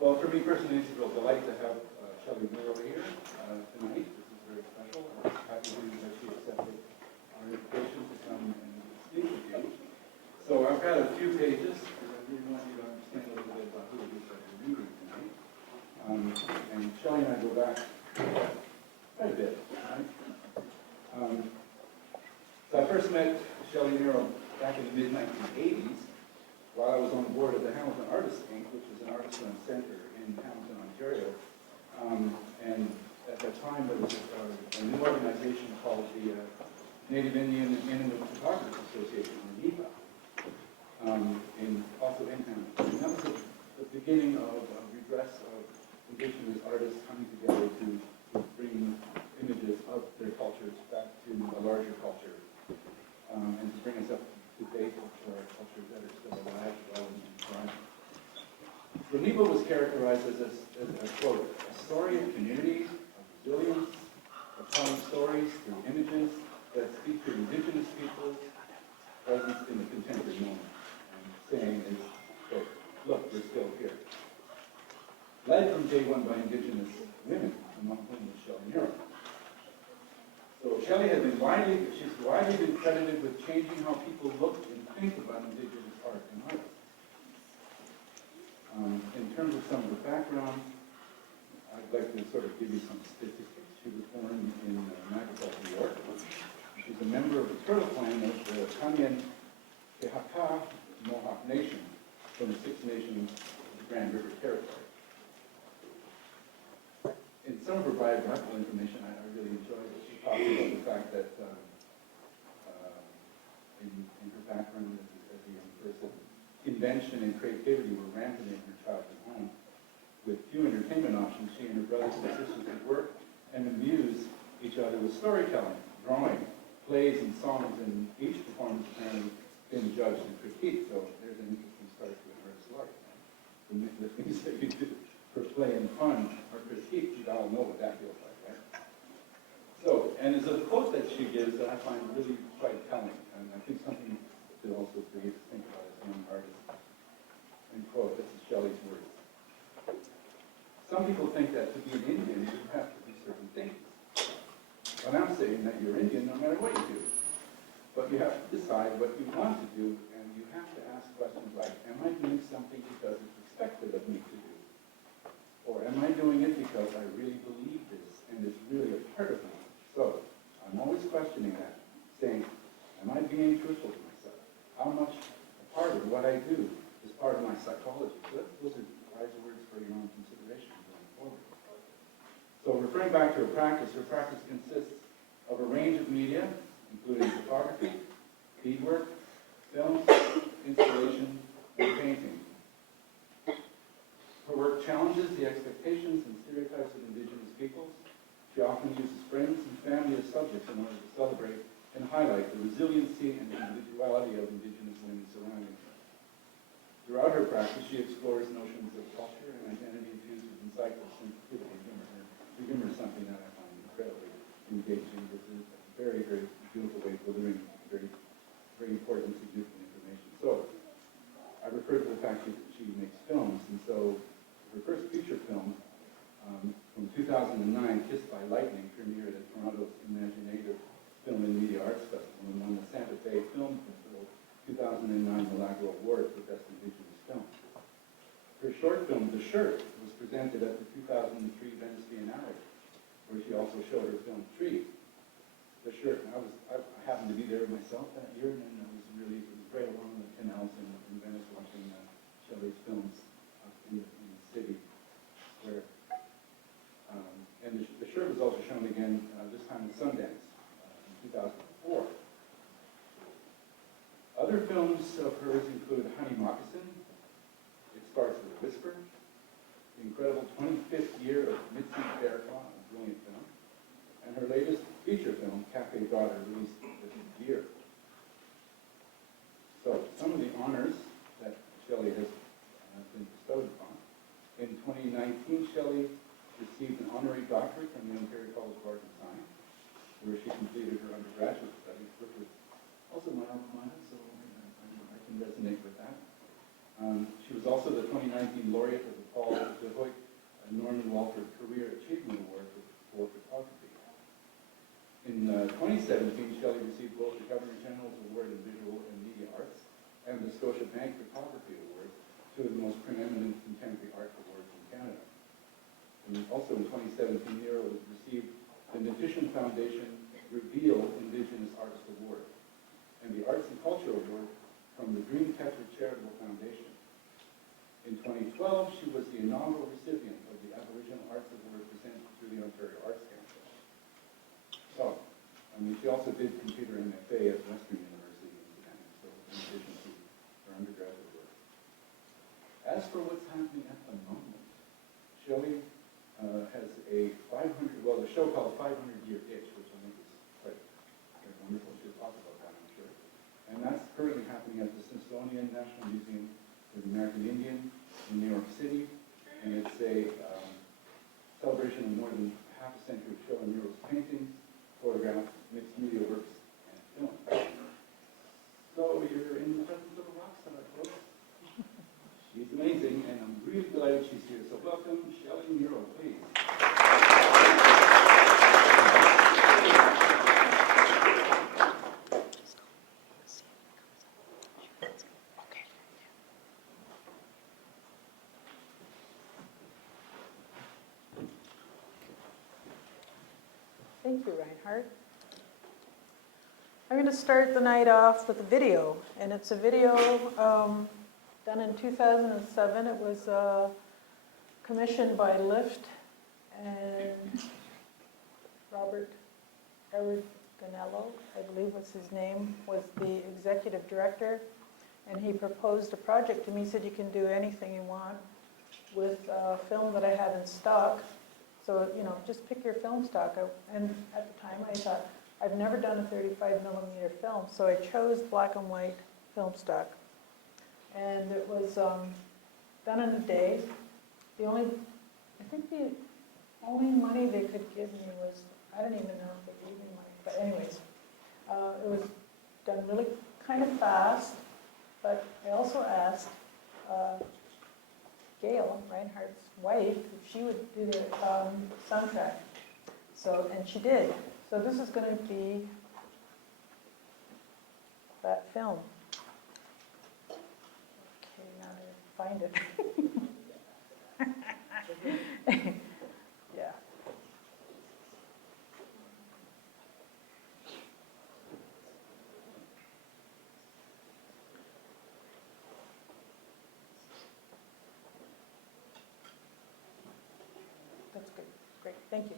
Well, for me personally, it's a real delight to have Shelley Niro here tonight. This is very special. I'm happy that she accepted our invitation to come and speak with you. So I've got a few pages, because I really want you to understand a little bit about who it is that we're reading tonight. And Shelley and I go back quite a bit, right? So I first met Shelley Niro back in the mid-1980s while I was on board of the Hamilton Artists Inc., which is an artisan center in Hamilton, Ontario. And at that time, there was a new organization called the Native Indian and Inuit Photography Association, or NIPA, also in Hamilton. And that was the beginning of a redress of Indigenous artists coming together to bring images of their cultures back to a larger culture, and to bring us up to date for our cultures that are still alive, relevant, and thriving. So NIPA was characterized as a quote, a story of community, of resilience, of telling stories through images that speak to Indigenous peoples' presence in the contemporary moment. And saying is, quote, look, we're still here. Led from day one by Indigenous women, among whom was Shelley Niro. So Shelley has been she's widely been credited with changing how people look and think about Indigenous art and art. In terms of some of the background, I'd like to sort of give you some statistics. She was born in Niagara, New York. She's a member of the Turtle Clan of the Mohawk Nation from the Six Nations of the Grand River Territory. In some of her biographical information, I really enjoyed it. She talks about the fact that in her background as a young person, invention and creativity were rampant in her childhood home. With few entertainment options, she and her brothers and sisters would work and amuse each other with storytelling, drawing, plays, and songs, and each performance apparently been judged and critiqued. So there's an interesting start to an artist's life. The things that you do for play and fun are critiqued. You all know what that feels like, right? So, and there's a quote that she gives that I find really quite telling, and I think something to also for you to think about as a young artist. And quote, this is Shelley's words. Some people think that to be an Indian, you have to do certain things. But I'm saying that you're Indian no matter what you do. But you have to decide what you want to do, and you have to ask questions like, am I doing something because it's expected of me to do? Or am I doing it because I really believe this, and it's really a part of me? So, I'm always questioning that, saying, am I being truthful to myself? How much a part of what I do is part of my psychology? So those are wise words for your own consideration going forward. So referring back to her practice consists of a range of media, including photography, beadwork, film, installation, and painting. Her work challenges the expectations and stereotypes of Indigenous peoples. She often uses friends and family as subjects in order to celebrate and highlight the resiliency and individuality of Indigenous women surrounding her. Throughout her practice, she explores notions of culture and identity infused with insightful sensitivity and humor. The humor is something that I find incredibly engaging. It's a very, very beautiful way of delivering very, very important and significant information. So, I refer to the fact that she makes films, and so her first feature film from 2009, Kissed by Lightning, premiered at Toronto's Imaginative Film and Media Arts Festival and won the Santa Fe Film Festival 2009 Niagara Award for Best Indigenous Film. Her short film, The Shirt, was presented at the 2003 Venice Biennale, where she also showed her film Tree. The Shirt, and I happened to be there myself that year, and it was right along the canals in Venice watching Shelley's films up in the city square. And the Shirt was also shown again this time in Sundance in 2004. Other films of hers include Honey Moccasin, It Starts with a Whisper, the incredible 25th Year of Mitzi Bearclaw, a brilliant film, and her latest feature film, Cafe Daughter, released this year. So, some of the honors that Shelley has been bestowed upon. In 2019, Shelley received an honorary doctorate from the Ontario College of Art and Science, where she completed her undergraduate studies, which was also my alma mater, so I can resonate with that. She was also the 2019 laureate of the Paul the Hueck Norman Walford Career Achievement Award for photography. In 2017, Shelley received both the Governor General's Award in Visual and Media Arts and the Scotiabank Photography Award, two of the most preeminent contemporary art awards in Canada. And also in 2017, Niro received the Hnatyshyn Foundation Reveal Indigenous Artist Award and the Arts and Culture Award from the Dreamcatcher Charitable Foundation. In 2012, she was the inaugural recipient of the Aboriginal Arts Award presented through the Ontario Arts Council. So, she also did computer MFA at Western University in Japan, so in addition to her undergraduate work. As for what's happening at the moment, Shelley has a 500, the show called 500-Year Itch, which I think is quite wonderful. She'll talk about that, I'm sure. And that's currently happening at the Smithsonian National Museum for the American Indian in New York City. And it's a celebration of more than half a century of Shelley Niro's paintings, photographs, mixed media works, and film. So you're in the presence of a rock star, folks. She's amazing, and I'm really delighted she's here. So welcome, Shelley Niro, please. Thank you, Reinhardt. I'm going to start the night off with a video, and it's a video done in 2007. It was commissioned by Lyft, and Robert Ganello, I believe was his name, was the executive director, and he proposed a project to me. He said, you can do anything you want with film that I have in stock. So, just pick your film stock. And at the time I thought, I've never done a 35 millimeter film, so I chose black and white film stock. And it was done in a day. I think the only money they could give me was, I don't even know if they gave me money, but anyways, it was done really kind of fast, but I also asked Gail, Reinhardt's wife, if she would do the soundtrack. So, and she did. So this is going to be that film. Okay, now I find it. Yeah. That's good. Great. Thank you.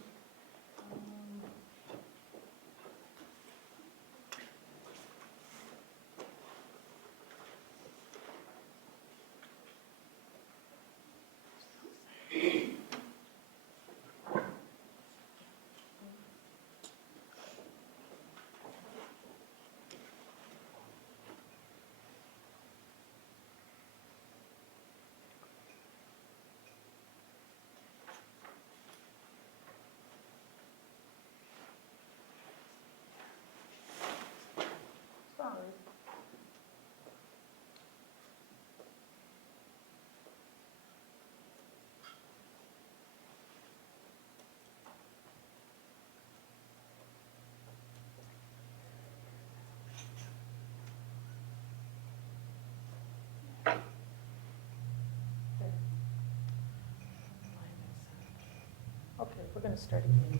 Sorry. Okay, we're going to start again.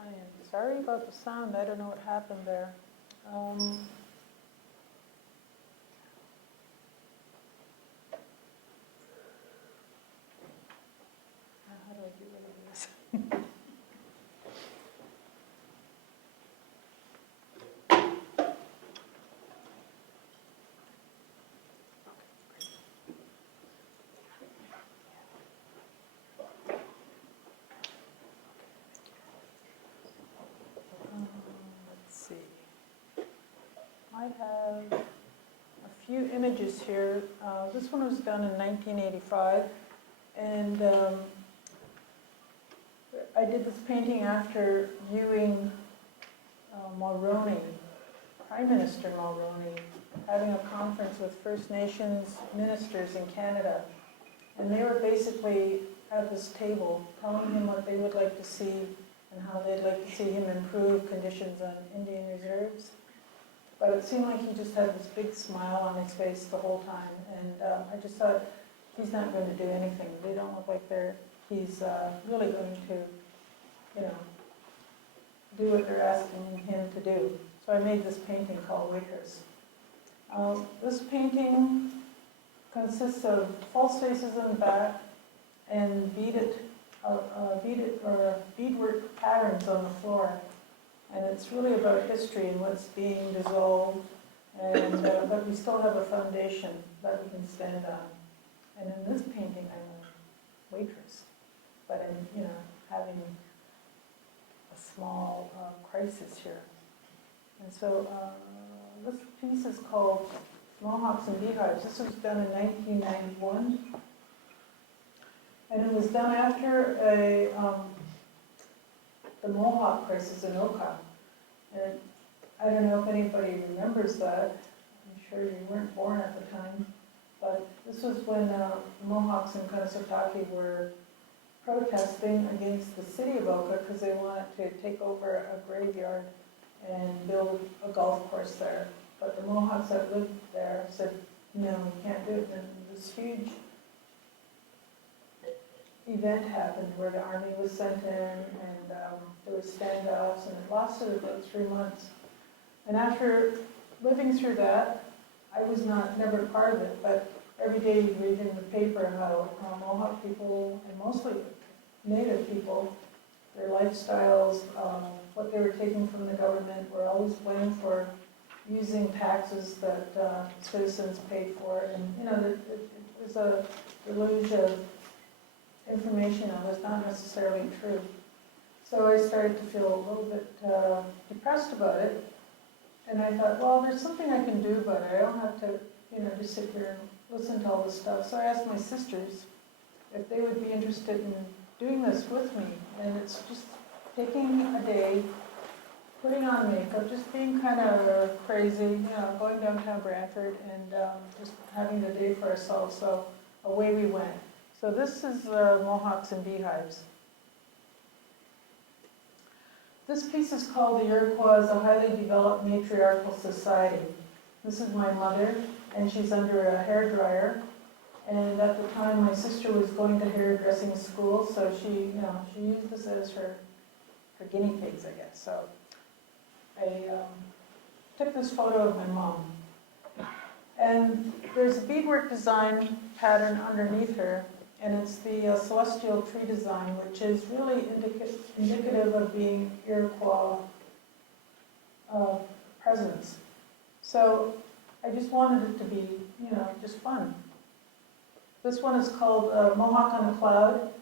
I am sorry about the sound. I don't know what happened there. How do I get rid of this? Let's see. I have a few images here. This one was done in 1985, and I did this painting after viewing Mulroney, Prime Minister Mulroney, having a conference with First Nations ministers in Canada. And they were basically at this table telling him what they would like to see and how they'd like to see him improve conditions on Indian reserves. But it seemed like he just had this big smile on his face the whole time. And I just thought, he's not going to do anything. They don't look like he's really going to, do what they're asking him to do. So I made this painting called Waitress. This painting consists of false faces in the back and beadwork patterns on the floor. And it's really about history and what's being dissolved, and but we still have a foundation that we can stand on. And in this painting, I'm a waitress, but I'm, having a small crisis here. And so this piece is called Mohawks and Beehives. This was done in 1991. And it was done after the Mohawk crisis in Oka. And I don't know if anybody remembers that. I'm sure you weren't born at the time. But this was when Mohawks in Quinte were protesting against the city of Oka because they wanted to take over a graveyard and build a golf course there. But the Mohawks that lived there said, no, we can't do it. And this huge event happened where the army was sent in, and there were standoffs, and it lasted about 3 months. And after living through that, I was never part of it, but every day you read in the paper how Mohawk people, and mostly Native people, their lifestyles, what they were taking from the government, were always blamed for using taxes that citizens paid for. And it was a deluge of information that was not necessarily true. So I started to feel a little bit depressed about it. And I thought, well, there's something I can do about it. I don't have to, just sit here and listen to all this stuff. So I asked my sisters if they would be interested in doing this with me. And it's just taking a day putting on makeup, just being kind of crazy, going downtown Brantford and just having the day for ourselves. So away we went. So this is Mohawks and Beehives. This piece is called The Iroquois, a highly developed matriarchal society. This is my mother, and she's under a hairdryer. And at the time, my sister was going to hairdressing school, so she used this as her guinea pigs, I guess. So I took this photo of my mom. And there's a beadwork design pattern underneath her, and it's the celestial tree design, which is really indicative of being Iroquois presence. So I just wanted it to be, just fun. This one is called Mohawk on a Cloud.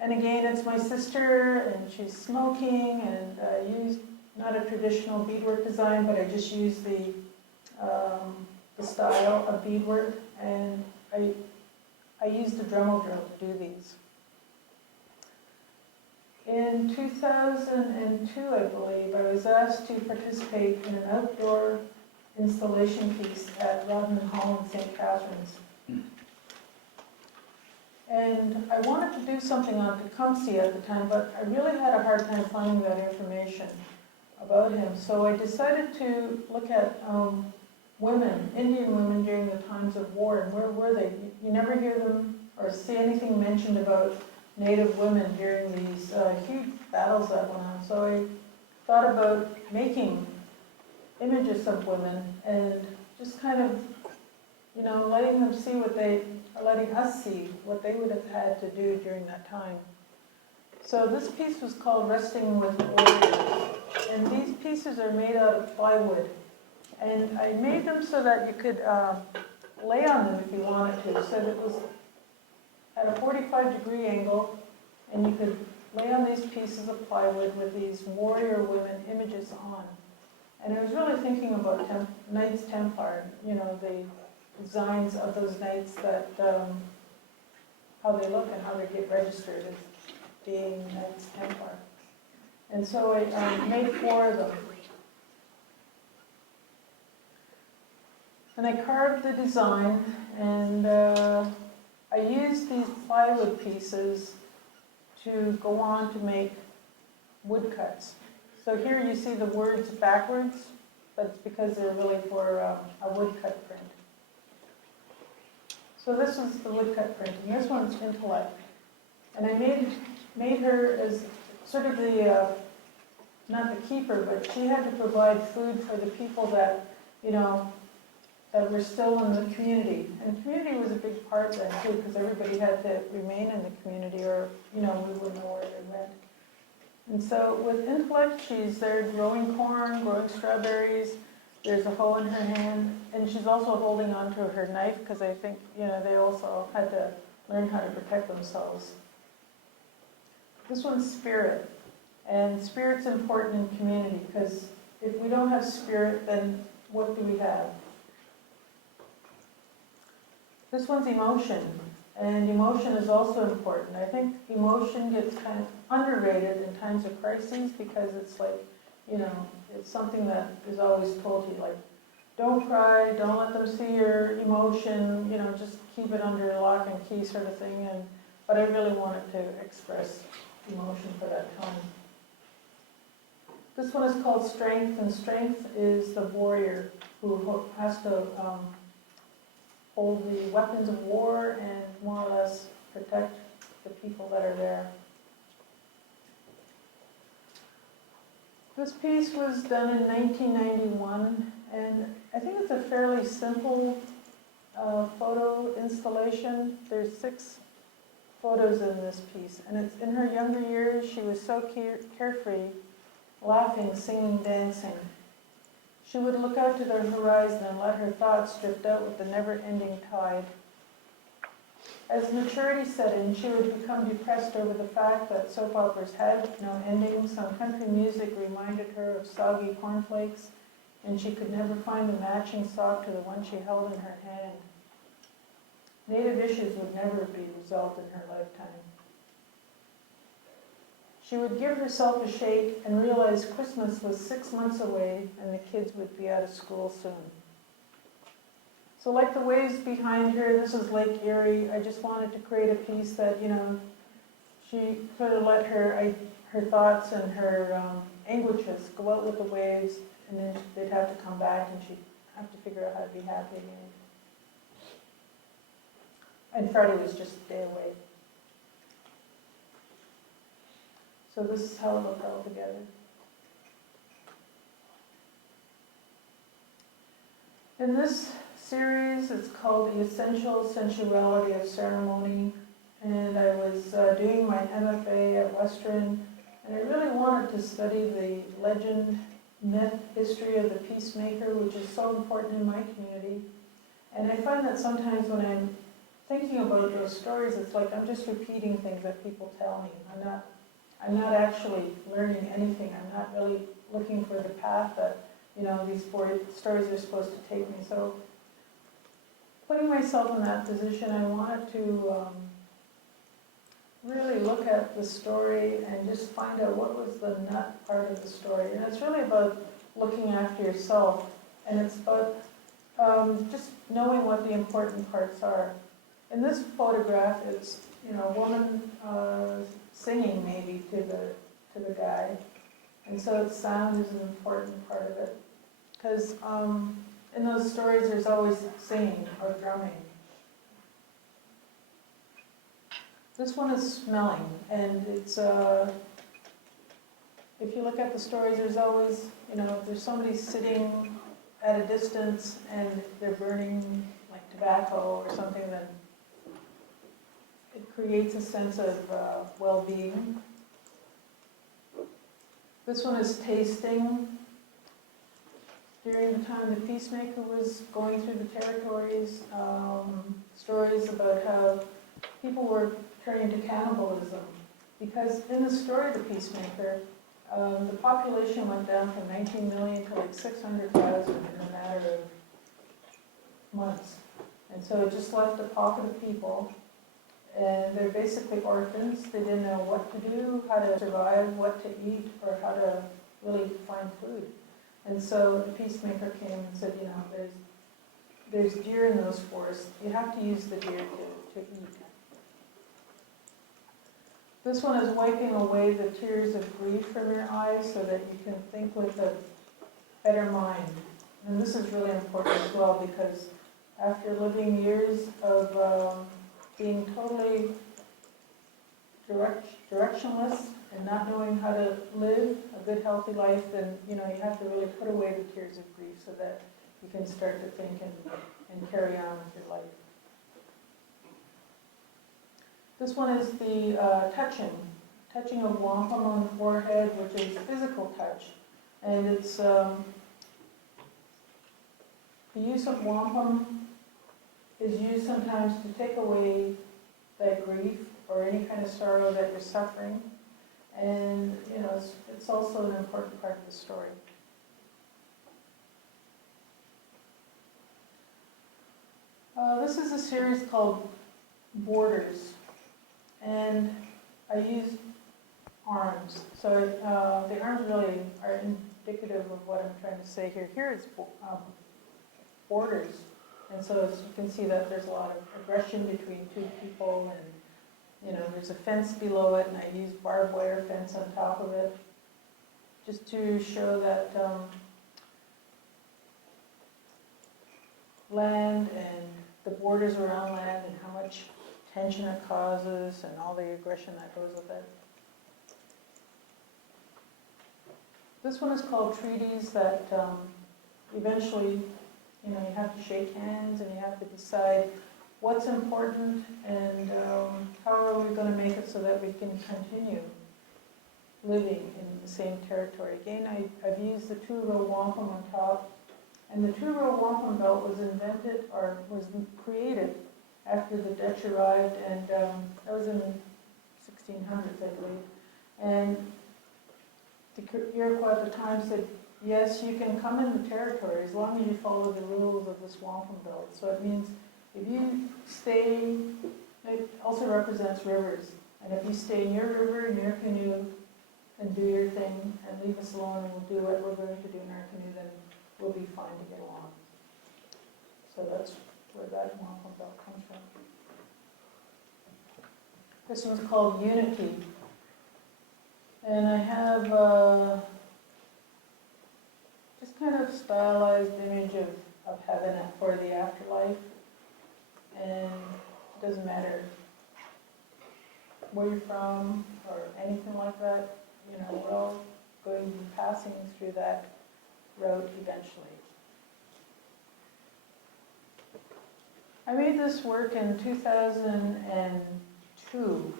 And again, it's my sister, and she's smoking, and I used not a traditional beadwork design, but I just used the style of beadwork, and I used the Dremel drill to do these. In 2002, I believe, I was asked to participate in an outdoor installation piece at Rodman Hall in St. Catharines. And I wanted to do something on Tecumseh at the time, but I really had a hard time finding that information about him. So I decided to look at women, Indian women during the times of war, and where were they? You never hear them or see anything mentioned about Native women during these huge battles that went on. So I thought about making images of women and just kind of, letting them see letting us see what they would have had to do during that time. So this piece was called Resting with Warriors, and these pieces are made out of plywood. And I made them so that you could lay on them if you wanted to, so that it was at a 45-degree angle, and you could lay on these pieces of plywood with these warrior women images on. And I was really thinking about Knights Templar, the designs of those knights, that how they look and how they get registered as being Knights Templar. And so I made 4 of them. And I carved the design, and I used these plywood pieces to go on to make woodcuts. So here you see the words backwards, but it's because they're really for a woodcut print. So this is the woodcut print, and this one's Intellect. And I made her as sort of the, not the keeper, but she had to provide food for the people that, that were still in the community. And community was a big part then too, because everybody had to remain in the community, or, we wouldn't know where they went. And so with Intellect, she's there growing corn, growing strawberries. There's a hoe in her hand, and she's also holding on to her knife, because I think, they also had to learn how to protect themselves. This one's Spirit, and Spirit's important in community, because if we don't have spirit, then what do we have? This one's Emotion, and emotion is also important. I think emotion gets kind of underrated in times of crises, because it's like, it's something that is always told to you, like, don't cry, don't let them see your emotion, just keep it under lock and key sort of thing. But I really wanted to express emotion for that time. This one is called Strength, and strength is the warrior who has to hold the weapons of war and more or less protect the people that are there. This piece was done in 1991, and I think it's a fairly simple photo installation. There's 6 photos in this piece, and it's in her younger years. She was so carefree, laughing, singing, dancing. She would look out to the horizon and let her thoughts drift out with the never-ending tide. As maturity set in, she would become depressed over the fact that soap operas had no ending. Some country music reminded her of soggy cornflakes, and she could never find the matching sock to the one she held in her hand. Native issues would never be resolved in her lifetime. she would give herself a shake and realize Christmas was 6 months away and the kids would be out of school soon. So like the waves behind her, this is Lake Erie. I just wanted to create a piece that, you know, she sort of let her thoughts and her anguishes go out with the waves, and then they'd have to come back and she'd have to figure out how to be happy again. And Friday was just a day away. So this is how it looked all together. In this series, it's called The Essential Sensuality of Ceremony, and I was doing my MFA at Western, and I really wanted to study the legend, myth, history of the peacemaker, which is so important in my community. And I find that sometimes when I'm thinking about those stories, it's like I'm just repeating things that people tell me. I'm not actually learning anything. I'm not really looking for the path that, you know, these stories are supposed to take me. So putting myself in that position, I wanted to really look at the story and just find out what was the nut part of the story. And it's really about looking after yourself, and it's about just knowing what the important parts are. In this photograph, it's, you know, a woman singing maybe to the guy, and so sound is an important part of it, because in those stories there's always singing or drumming. This one is smelling, and it's if you look at the stories, there's always, you know, there's somebody sitting at a distance and they're burning like tobacco or something, then it creates a sense of well-being. This one is tasting. During the time the peacemaker was going through the territories, stories about how people were turning to cannibalism. Because in the story of the peacemaker, the population went down from 19 million to like 600,000 in a matter of months. And so it just left a pocket of people, and they're basically orphans. They didn't know what to do, how to survive, what to eat, or how to really find food. And so the peacemaker came and said, you know, there's deer in those forests. You have to use the deer to eat. This one is wiping away the tears of grief from your eyes so that you can think with a better mind. And this is really important as well, because after living years of being totally directionless and not knowing how to live a good, healthy life, then, you know, you have to really put away the tears of grief so that you can start to think and carry on with your life. This one is the touching of wampum on the forehead, which is physical touch. And it's the use of wampum is used sometimes to take away that grief or any kind of sorrow that you're suffering. And, you know, it's also an important part of the story. This is a series called Borders, and I used arms. So the arms really are indicative of what I'm trying to say here. Here it's borders, and so as you can see that there's a lot of aggression between two people, and you know, there's a fence below it, and I used barbed wire fence on top of it, just to show that land and the borders around land and how much tension it causes and all the aggression that goes with it. This one is called Treaties, that eventually, you know, you have to shake hands and you have to decide what's important and how are we going to make it so that we can continue living in the same territory. Again, I've used the two-row wampum on top, and the two-row wampum belt was invented or was created after the Dutch arrived, and that was in 1600s, I believe. And the Iroquois at the time said, yes, you can come in the territory as long as you follow the rules of this wampum belt. So it means if you stay, it also represents rivers, and if you stay in your river, in your canoe, and do your thing and leave us alone and we'll do what we're going to do in our canoe, then we'll be fine to get along. So that's where that wampum belt comes from. This one's called Unity. And I have just kind of stylized image of heaven or the afterlife. And it doesn't matter where you're from or anything like that. You know, we're all going to be passing through that road eventually. I made this work in 2002,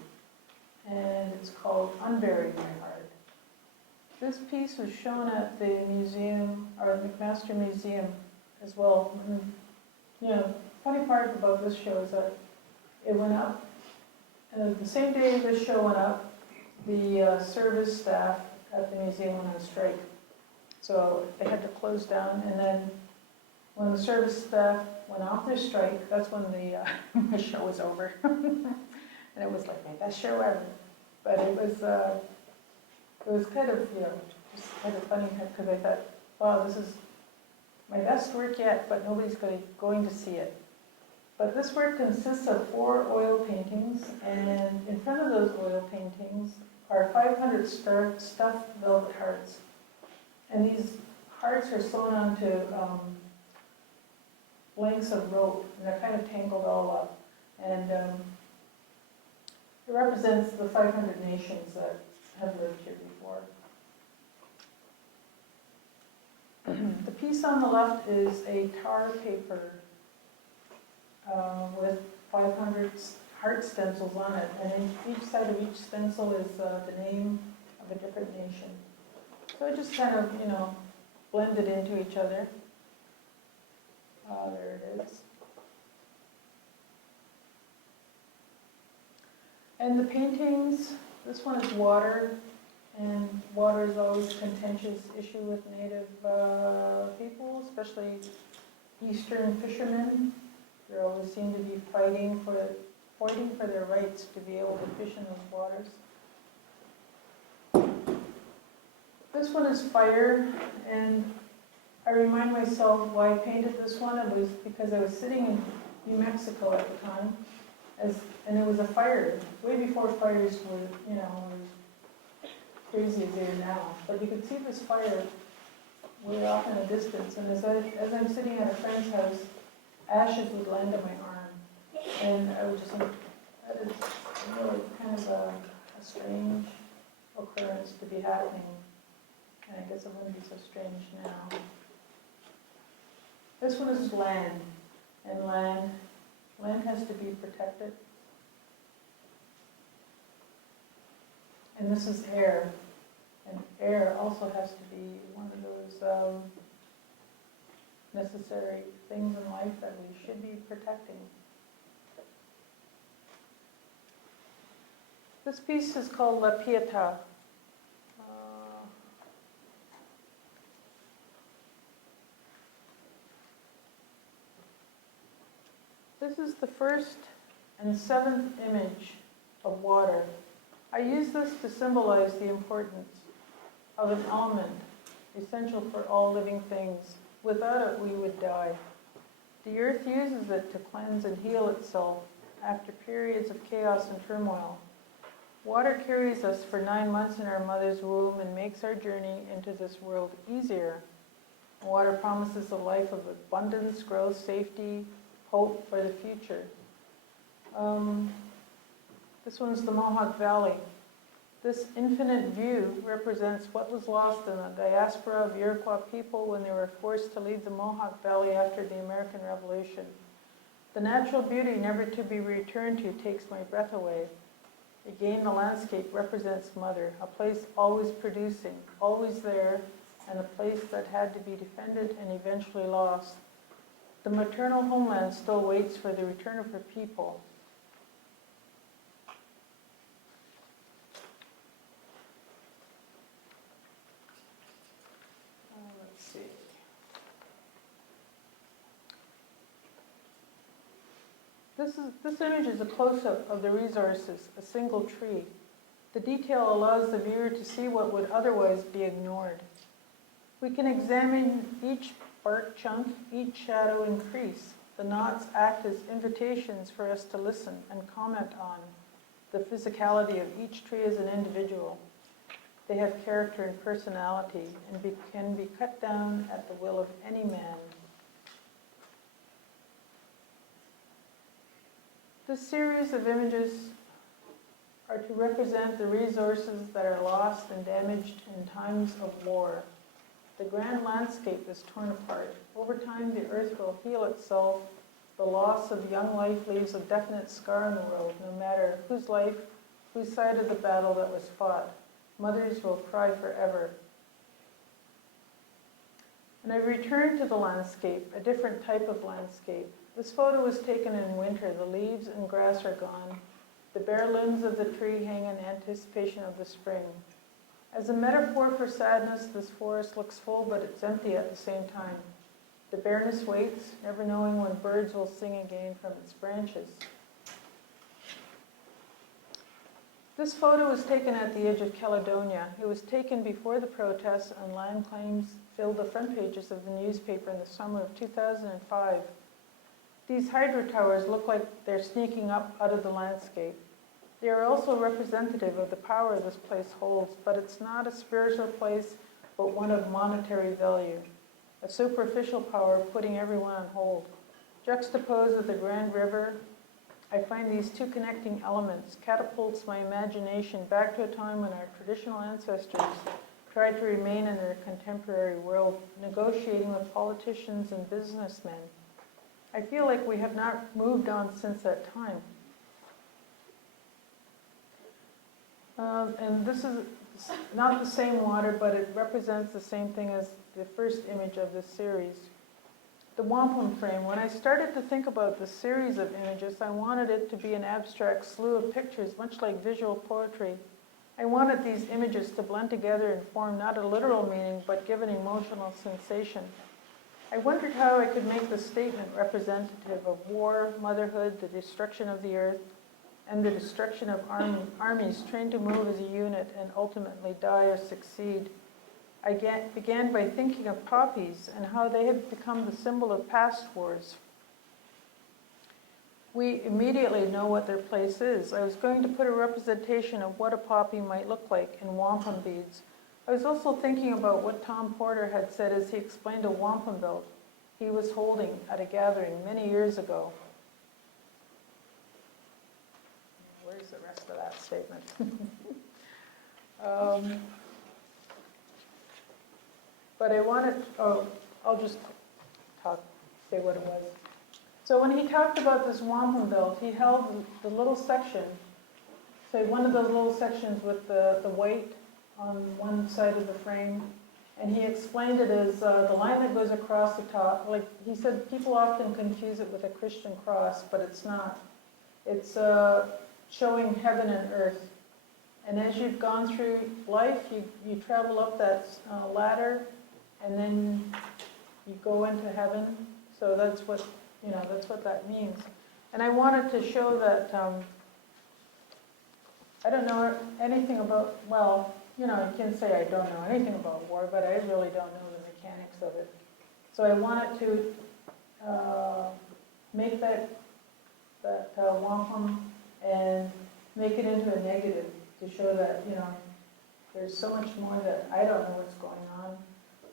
and it's called Unburying My Heart. This piece was shown at the museum, or the McMaster Museum as well. And, you know, funny part about this show is that it went up, and the same day this show went up, the service staff at the museum went on strike. So they had to close down, and then when the service staff went off their strike, that's when the show was over. And it was like my best show ever. But it was kind of, you know, just kind of funny because I thought, wow, this is my best work yet, but nobody's going to see it. But this work consists of 4 oil paintings, and in front of those oil paintings are 500 stuffed velvet hearts. And these hearts are sewn onto lengths of rope, and they're kind of tangled all up. And it represents the 500 nations that have lived here before. The piece on the left is a tar paper with 500 heart stencils on it, and in each side of each stencil is the name of a different nation. So I just kind of, you know, blended into each other. There it is. And the paintings, this one is water, and water is always a contentious issue with Native people, especially Eastern fishermen. They always seem to be fighting for their rights to be able to fish in those waters. This one is fire, and I remind myself why I painted this one. It was because I was sitting in New Mexico at the time, and it was a fire, way before fires were, you know, as crazy as they are now. But you could see this fire way off in the distance, and as I'm sitting at a friend's house, ashes would land on my arm, and I would just think, that is really kind of a strange occurrence to be happening. And I guess it wouldn't be so strange now. This one is land, and land has to be protected. And this is air, and air also has to be one of those necessary things in life that we should be protecting. This piece is called La Pietà. This is the first and 7th image of water. I use this to symbolize the importance of an element essential for all living things. Without it, we would die. The earth uses it to cleanse and heal itself after periods of chaos and turmoil. Water carries us for 9 months in our mother's womb and makes our journey into this world easier. Water promises a life of abundance, growth, safety, hope for the future. This one's the Mohawk Valley. This infinite view represents what was lost in the diaspora of Iroquois people when they were forced to leave the Mohawk Valley after the American Revolution. The natural beauty never to be returned to takes my breath away. Again, the landscape represents Mother, a place always producing, always there, and a place that had to be defended and eventually lost. The maternal homeland still waits for the return of her people. Let's see. This image is a close-up of the resources, a single tree. The detail allows the viewer to see what would otherwise be ignored. We can examine each bark chunk, each shadow increase. The knots act as invitations for us to listen and comment on the physicality of each tree as an individual. They have character and personality and can be cut down at the will of any man. This series of images are to represent the resources that are lost and damaged in times of war. The grand landscape is torn apart. Over time, the earth will heal itself. The loss of young life leaves a definite scar in the world, no matter whose life, whose side of the battle that was fought. Mothers will cry forever. And I've returned to the landscape, a different type of landscape. This photo was taken in winter. The leaves and grass are gone. The bare limbs of the tree hang in anticipation of the spring. As a metaphor for sadness, this forest looks full, but it's empty at the same time. The bareness waits, never knowing when birds will sing again from its branches. This photo was taken at the edge of Caledonia. It was taken before the protests, and land claims filled the front pages of the newspaper in the summer of 2005. These hydro towers look like they're sneaking up out of the landscape. They are also representative of the power this place holds, but it's not a spiritual place, but one of monetary value, a superficial power putting everyone on hold. Juxtaposed with the Grand River, I find these two connecting elements catapults my imagination back to a time when our traditional ancestors tried to remain in their contemporary world, negotiating with politicians and businessmen. I feel like we have not moved on since that time. And this is not the same water, but it represents the same thing as the first image of this series. The wampum frame. When I started to think about this series of images, I wanted it to be an abstract slew of pictures, much like visual poetry. I wanted these images to blend together and form not a literal meaning, but give an emotional sensation. I wondered how I could make the statement representative of war, motherhood, the destruction of the earth, and the destruction of armies trained to move as a unit and ultimately die or succeed. I began by thinking of poppies and how they had become the symbol of past wars. We immediately know what their place is. I was going to put a representation of what a poppy might look like in wampum beads. I was also thinking about what Tom Porter had said as he explained a wampum belt he was holding at a gathering many years ago. Where's the rest of that statement? But I wanted, I'll just say what it was. So when he talked about this wampum belt, he held the little section, say one of those little sections with the weight on one side of the frame, and he explained it as the line that goes across the top. Like he said, people often confuse it with a Christian cross, but it's not. It's showing heaven and earth. And as you've gone through life, you travel up that ladder, and then you go into heaven. So that's what that means. And I wanted to show that I don't know anything about, well, you can say I don't know anything about war, but I really don't know the mechanics of it. So I wanted to make that wampum and make it into a negative to show that, there's so much more that I don't know what's going on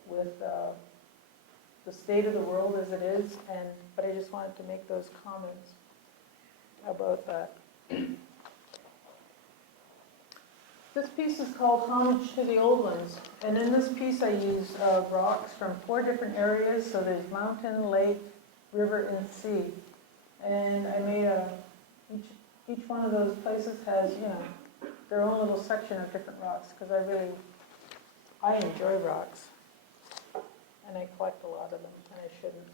with the state of the world as it is, but I just wanted to make those comments about that. This piece is called Homage to the Old Ones, and in this piece I use rocks from 4 different areas. So there's mountain, lake, river, and sea. And I made each one of those places has, their own little section of different rocks, because I enjoy rocks, and I collect a lot of them, and I shouldn't.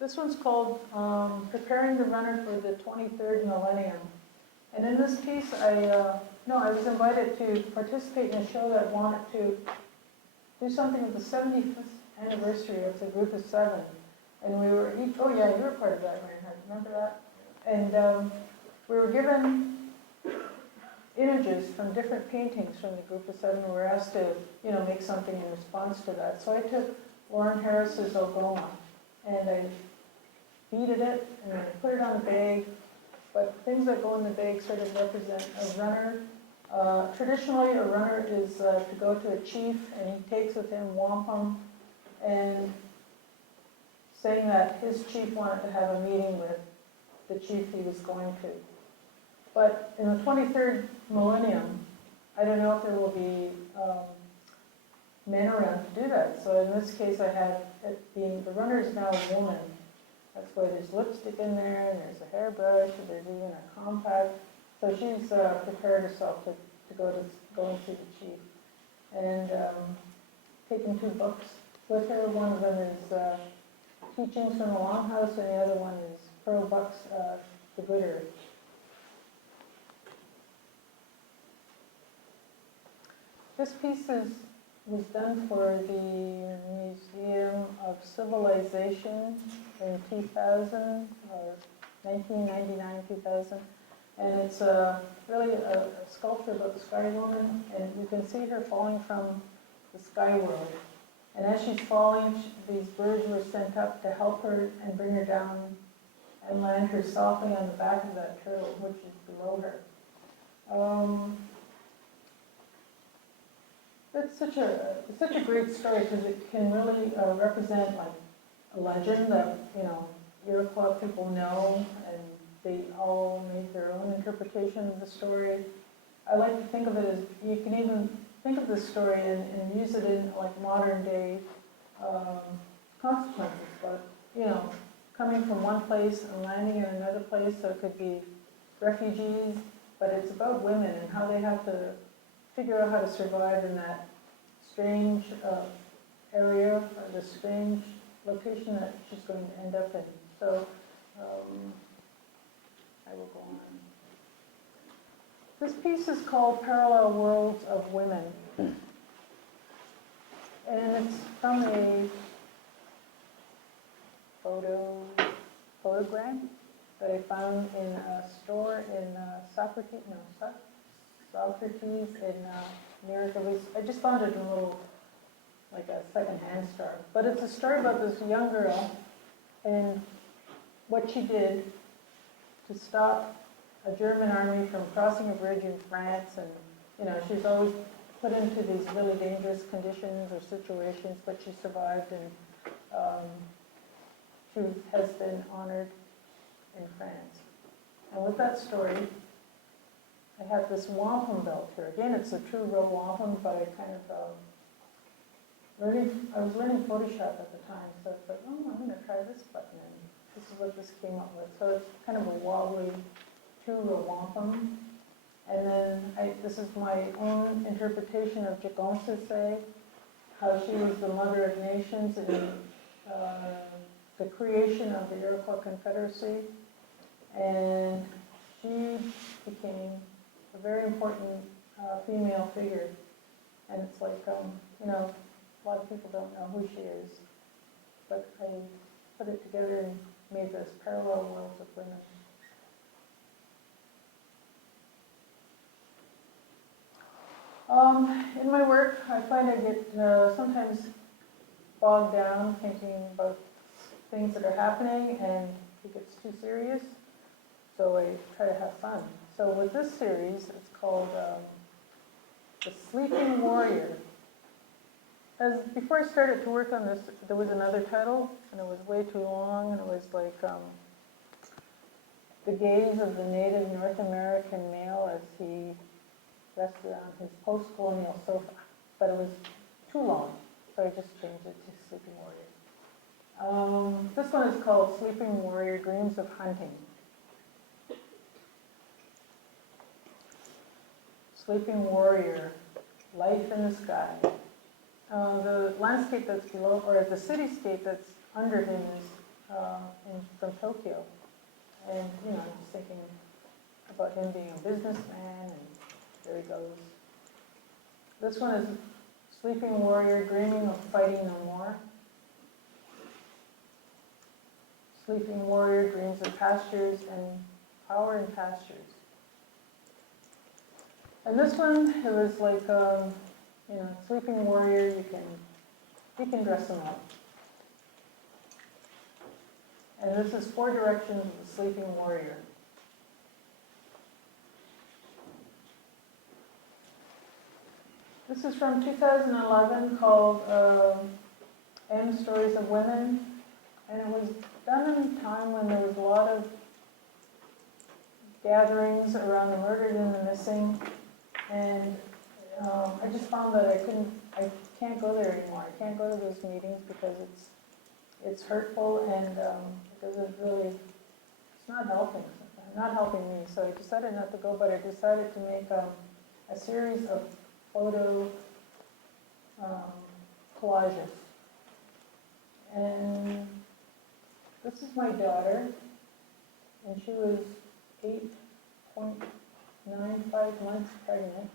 This one's called Preparing the Runner for the 23rd Millennium. And in this piece, I was invited to participate in a show that wanted to do something with the 75th anniversary of the Group of 7. And we were each, oh yeah, you were part of that, Reinhard, remember that? And we were given images from different paintings from the group of 7. We were asked to, make something in response to that. So I took Lauren Harris's Algoma and I beaded it and I put it on a bag. But things that go in the bag sort of represent a runner. Traditionally, a runner is to go to a chief, and he takes with him wampum, and saying that his chief wanted to have a meeting with the chief he was going to. But in the 23rd millennium, I don't know if there will be men around to do that. So in this case, I had it being, the runner is now a woman. That's why there's lipstick in there, and there's a hairbrush, and there's even a compact. So she's prepared herself to go and see the chief. And taking 2 books with her. One of them is Teachings from the Longhouse, and the other one is Pearl Buck's The Good Earth. This piece was done for the Museum of Civilization in 2000, or 1999, 2000. And it's really a sculpture about the Sky Woman, and you can see her falling from the sky world. And as she's falling, these birds were sent up to help her and bring her down and land her softly on the back of that turtle, which is below her. It's such a great story because it can really represent like a legend that Iroquois people know, and they all made their own interpretation of the story. I like to think of it as you can even think of this story and use it in like modern day consequences, but coming from one place and landing in another place. So it could be refugees, but it's about women and how they have to figure out how to survive in that strange area, or the strange location that she's going to end up in. So I will go on. This piece is called Parallel Worlds of Women. And it's from a photogram that I found in a store in Socrates in Niagara. I just found it in a little, like a second-hand store. But it's a story about this young girl and what she did to stop a German army from crossing a bridge in France. And, she's always put into these really dangerous conditions or situations, but she survived, and she has been honored in France. And with that story, I have this wampum belt here. Again, it's a true real wampum, but I kind of I was learning Photoshop at the time, so it's like, oh, I'm going to try this button, and this is what this came up with. So it's kind of a wobbly, true real wampum. And then this is my own interpretation of Jacqueline, how she was the mother of nations in the creation of the Iroquois Confederacy, and she became a very important female figure. And it's like, a lot of people don't know who she is, but I put it together and made this Parallel Worlds of Women. In my work, I find I get sometimes bogged down thinking about things that are happening, and it gets too serious, so I try to have fun. So with this series, it's called The Sleeping Warrior. Before I started to work on this, there was another title, and it was way too long, and it was like The Gaze of the Native North American Male as He Rested on His Post-Colonial Sofa. But it was too long, so I just changed it to Sleeping Warrior. This one is called Sleeping Warrior, Dreams of Hunting. Sleeping Warrior, life in the sky. The landscape that's below, or the cityscape that's under him is from Tokyo. And, I'm just thinking about him being a businessman, and there he goes. This one is Sleeping Warrior, Dreaming of Fighting No More. Sleeping Warrior, Dreams of Pastures and Power in Pastures. And this one, it was like, sleeping warrior, you can dress them up. And this is 4 directions of the sleeping warrior. This is from 2011 called M Stories of Women. And it was done in a time when there was a lot of gatherings around the murdered and the missing. And I just found that I can't go there anymore. I can't go to those meetings because it's hurtful and it doesn't really, it's not helping me. So I decided not to go, but I decided to make a series of photo collages. And this is my daughter, and she was 8.95 months pregnant.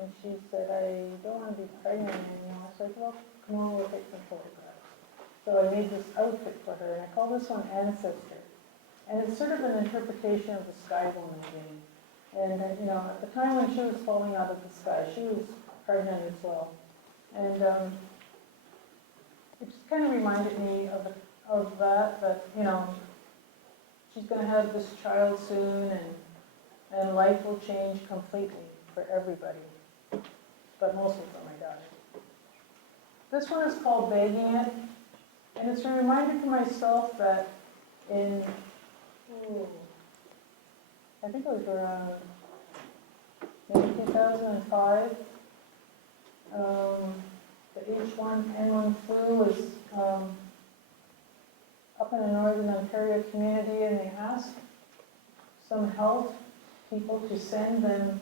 And she said, I don't want to be pregnant anymore. So I said, well, come on, we'll take some photographs. So I made this outfit for her, and I call this one Ancestor. And it's sort of an interpretation of the Sky Woman game. And, at the time when she was falling out of the sky, she was pregnant as well. And it just kind of reminded me of that, she's going to have this child soon, and life will change completely for everybody, but mostly for my daughter. This one is called Begging It, and it's a reminder to myself that I think it was around maybe 2005, the H1N1 flu was up in the Northern Ontario community, and they asked some health people to send them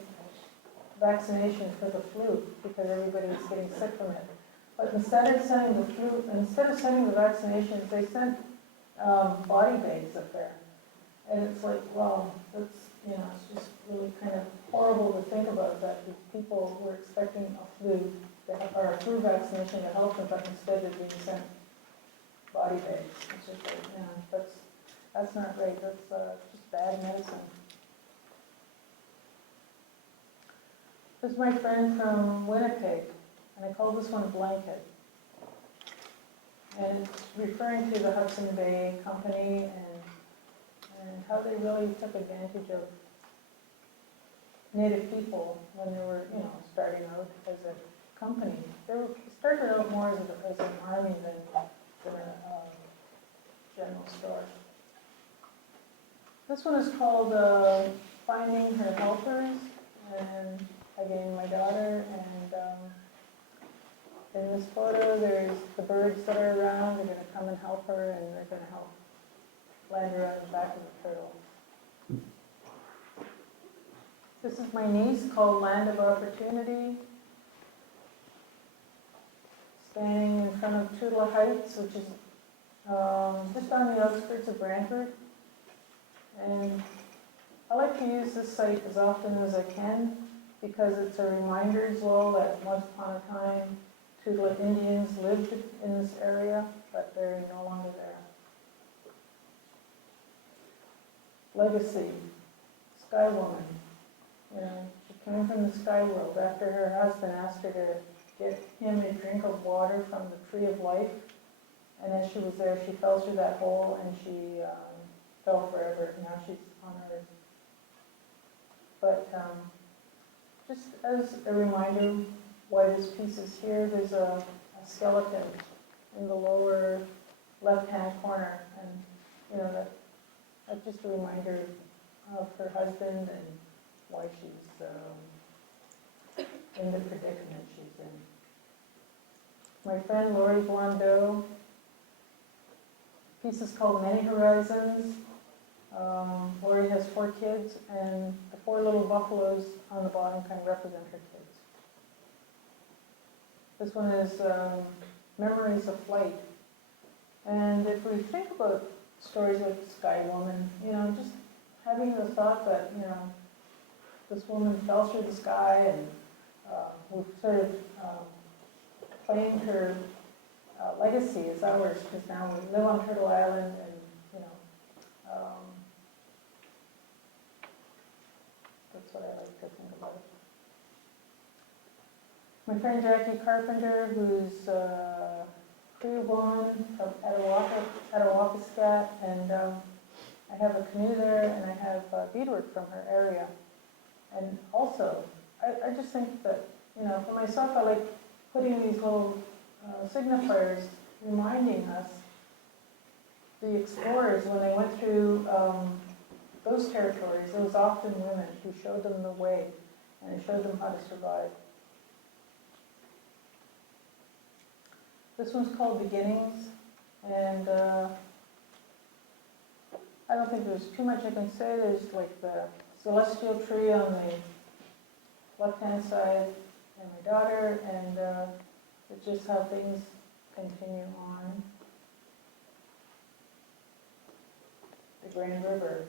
vaccination for the flu because everybody was getting sick from it. But instead of sending the vaccinations, they sent body bags up there. And it's like, well, that's, it's just really kind of horrible to think about that these people were expecting a flu or a flu vaccination to help them, but instead they're being sent body bags. It's just like, that's not right. That's just bad medicine. This is my friend from Winnipeg, and I call this one Blanket. And it's referring to the Hudson Bay Company and how they really took advantage of Native people when they were, starting out as a company. They started out more as an army than a general store. This one is called Finding Her Helpers, and again, my daughter, and in this photo, there's the birds that are around. They're going to come and help her, and they're going to help land her on the back of the turtle. This is my niece called Land of Opportunity, standing in front of Tootla Heights, which is just on the outskirts of Brantford. And I like to use this site as often as I can because it's a reminder as well that once upon a time Tootla Indians lived in this area, but they're no longer there. Legacy, Sky Woman. She came from the sky world after her husband asked her to get him a drink of water from the tree of life. And as she was there, she fell through that hole and she fell forever. Now she's on Earth. But just as a reminder why this piece is here, there's a skeleton in the lower left-hand corner. And, that's just a reminder of her husband and why she's in the predicament she's in. My friend Lori Blondeau, piece is called Many Horizons. Lori has 4 kids, and the 4 little buffaloes on the bottom kind of represent her kids. This one is Memories of Flight. And if we think about stories like Sky Woman, just having the thought that, this woman fell through the sky, and we've sort of claimed her legacy as ours, because now we live on Turtle Island, and that's what I like to think about. My friend Jackie Carpenter, who's Cree woman from Etawapiskat, and I have a canoe there, and I have beadwork from her area. And also, I just think that, you know, for myself, I like putting these little signifiers reminding us, the explorers, when they went through those territories, it was often women who showed them the way, and it showed them how to survive. This one's called Beginnings, and I don't think there's too much I can say. There's like the celestial tree on the left-hand side, and my daughter, and it's just how things continue on. The Grand River.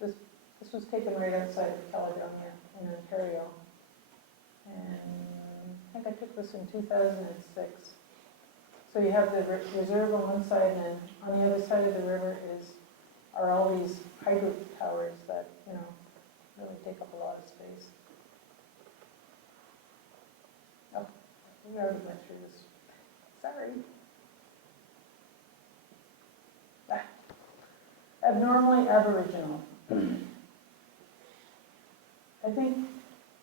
This was taken right outside of Caledonia in Ontario, and I think I took this in 2006. So you have the reserve on one side, and on the other side of the river are all these hydro towers that, you know, really take up a lot of space. Oh, we already went through this. Sorry. Abnormally Aboriginal. I think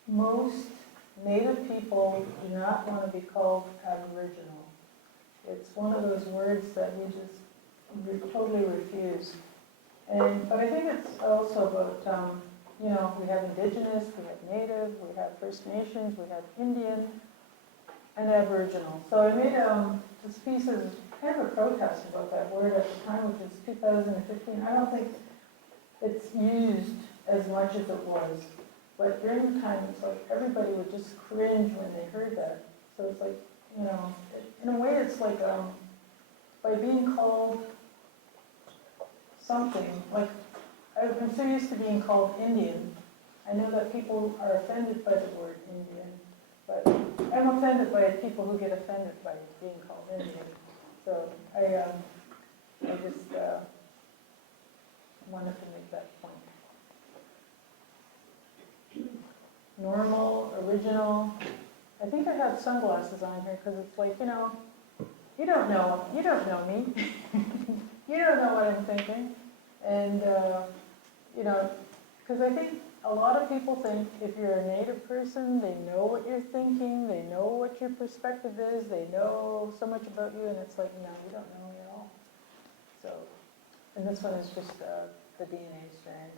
most Native people do not want to be called Aboriginal. It's one of those words that we just totally refuse. But I think it's also about, you know, we have Indigenous, we have Native, we have First Nations, we have Indian, and Aboriginal. So I made this piece as kind of a protest about that word at the time, which is 2015. I don't think it's used as much as it was. But during the time, it's like everybody would just cringe when they heard that. So it's like, you know, in a way it's like by being called something, like I've been so used to being called Indian. I know that people are offended by the word Indian, but I'm offended by people who get offended by being called Indian. So I just wanted to make that point. Normal, original. I think I have sunglasses on here because it's like, you know me. You don't know what I'm thinking. And, you know, because I think a lot of people think if you're a Native person, they know what you're thinking, they know what your perspective is, they know so much about you, and it's like, no, you don't know me at all. So, and this one is just the DNA strand.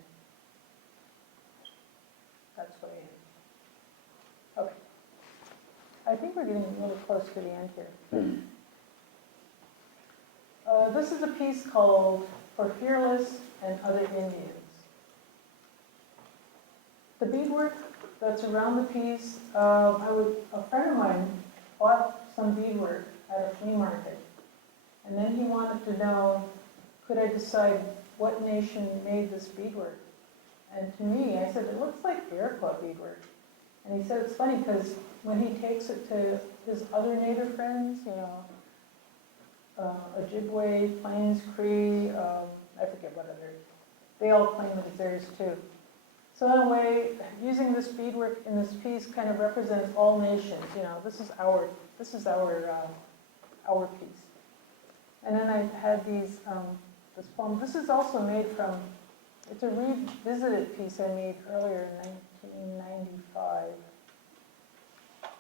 That's what I am. Okay. I think we're getting a little close to the end here. This is a piece called For Fearless and Other Indians. The beadwork that's around the piece, a friend of mine bought some beadwork at a flea market. And then he wanted to know, could I decide what nation made this beadwork? And to me, I said, it looks like Iroquois beadwork. And he said, it's funny because when he takes it to his other Native friends, you know, Ojibwe, Plains Cree, I forget what other, they all claim that it's theirs too. So in a way, using this beadwork in this piece kind of represents all nations. You know, this is our piece. And then I had these this poem. This is also made from. It's a revisited piece I made earlier in 1995.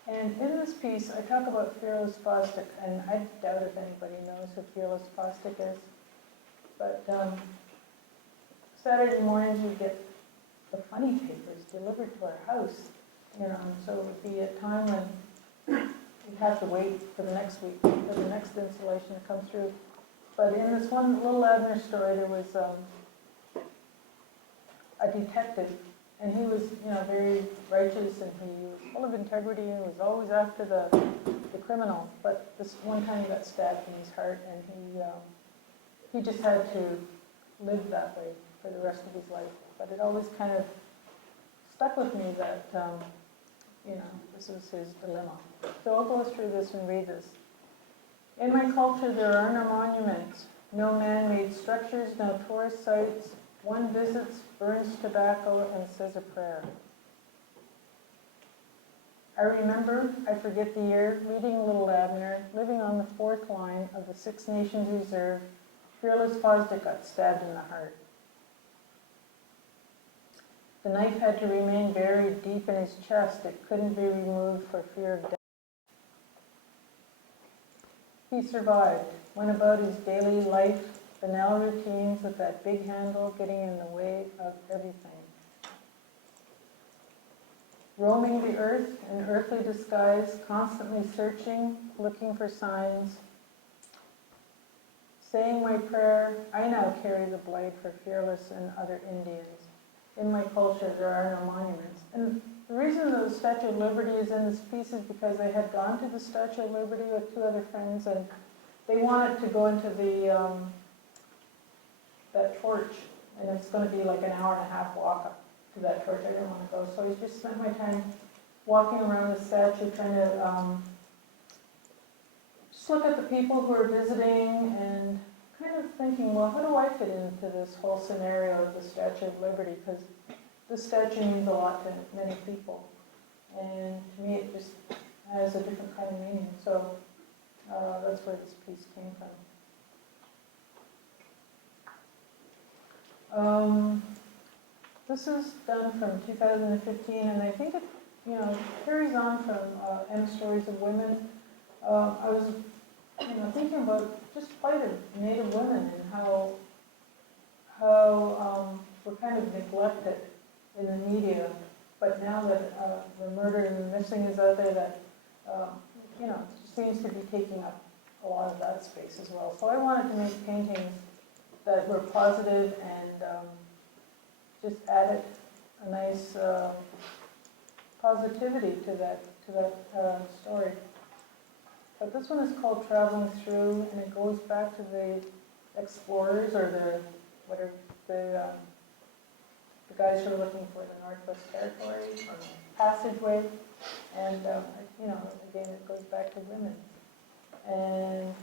And in this piece, I talk about Fearless Fosdick, and I doubt if anybody knows who Fearless Fosdick is. But Saturday mornings we get the funny papers delivered to our house, you know, and so it would be a time when we'd have to wait for the next week for the next installation to come through. But in this one little Abner story, there was a detective, and he was, you know, very righteous, and he was full of integrity, and was always after the criminal. But this one time he got stabbed in his heart, and he just had to live that way for the rest of his life. But it always kind of stuck with me that, you know, this was his dilemma. So I'll go through this and read this. In my culture, there are no monuments, no man-made structures, no tourist sites. One visits, burns tobacco, and says a prayer. I remember, I forget the year, meeting little Abner, living on the 4th line of the Six Nations Reserve. Fearless Fosdick got stabbed in the heart. The knife had to remain buried deep in his chest. It couldn't be removed for fear of death. He survived, went about his daily life, banal routines with that big handle getting in the way of everything. Roaming the earth in earthly disguise, constantly searching, looking for signs. Saying my prayer, I now carry the blade for Fearless and other Indians. In my culture, there are no monuments. And the reason the Statue of Liberty is in this piece is because I had gone to the Statue of Liberty with 2 other friends, and they wanted to go into the that torch, and it's going to be like an hour and a half walk up to that torch. I didn't want to go, so I just spent my time walking around the statue, trying to just look at the people who are visiting and kind of thinking, well, how do I fit into this whole scenario of the Statue of Liberty? Because this statue means a lot to many people, and to me it just has a different kind of meaning. So that's where this piece came from. This is done from 2015, and I think it, carries on from M Stories of Women. I was, thinking about just plight of Native women and how we're kind of neglected in the media. But now that the murder and the missing is out there, that seems to be taking up a lot of that space as well. So I wanted to make paintings that were positive and just added a nice positivity to that story. But this one is called Traveling Through, and it goes back to the explorers, or the guys who are looking for the Northwest Territories, or the passageway. And again, it goes back to women and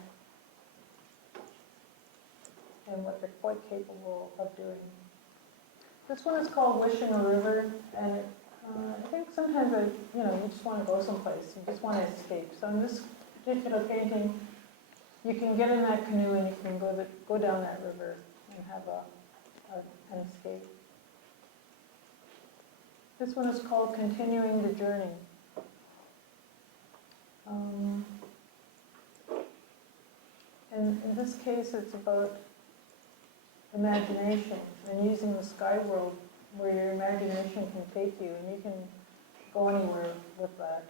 what they're quite capable of doing. This one is called Wishing a River, and I think sometimes you just want to go someplace, you just want to escape. So in this particular painting, you can get in that canoe and you can go down that river and have an escape. This one is called Continuing the Journey. And in this case, it's about imagination and using the sky world where your imagination can take you, and you can go anywhere with that.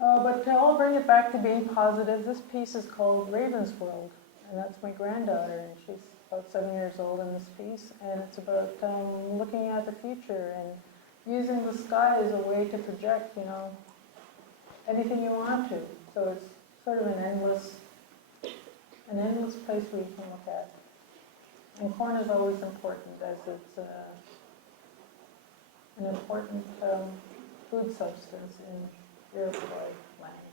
But to all bring it back to being positive, this piece is called Raven's World, and that's my granddaughter, and she's about 7 years old in this piece, and it's about looking at the future and using the sky as a way to project, anything you want to. So it's sort of an endless place where you can look at. And corn is always important, as it's an important food substance in Iroquois land.